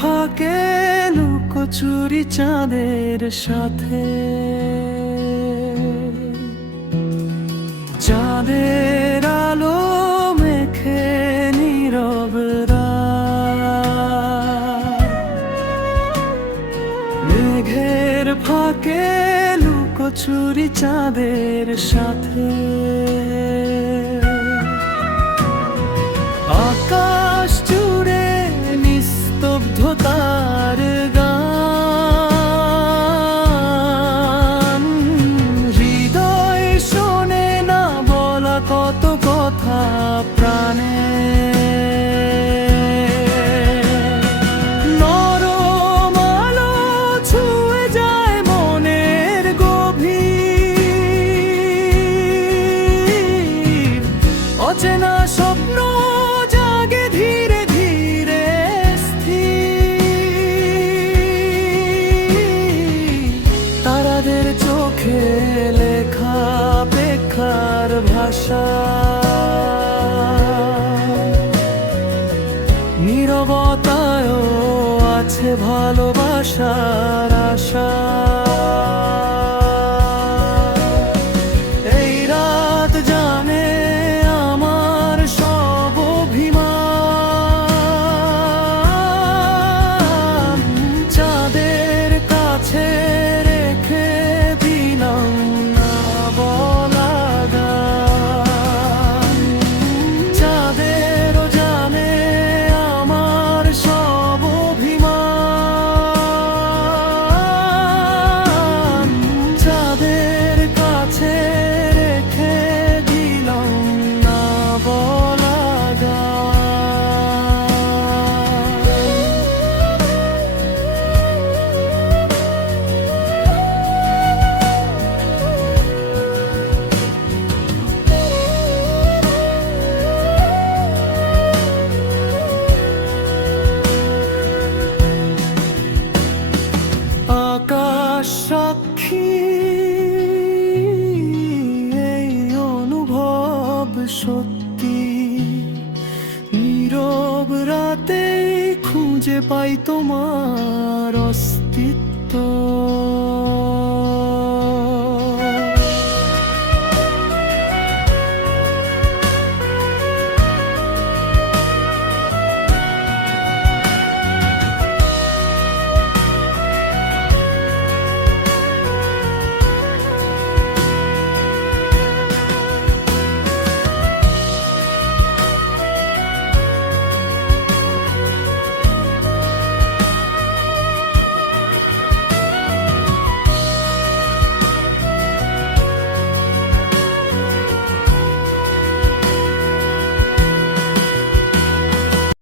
ফাঁকে লুকোচুরি চাঁদের সাথে, চাঁদের আলো মেখে নীরব রাত। মেঘের ফাঁকে লুকোচুরি চাঁদের সাথে, আকাশ জুড়ে নিস্তব্ধতার গান। হৃদয় শোনে না বলা কত কথা প্রাণে। নরম আলো ছুঁয়ে যায় মনের গভীর, অচেনা স্বপ্ন জাগে ধীরে ধীরে স্থির। তারাদের চোখে লেখা অপেক্ষার ভাষা, নীরবতায়ও আছে ভালোবাসার আশা। এই রাত জানে আমার সব অভিমান, চাঁদের কাছে রেখে দিলাম না বলা গান। চাঁদেরও জানে আমার সব অভিমান, চাঁদের কাছে রেখে দিলাম না বলা গান। আকাশ সাক্ষী, এই অনুভব সত্যি। নীরব রাতে খুঁজে পাই তোমার অস্তিত্ব।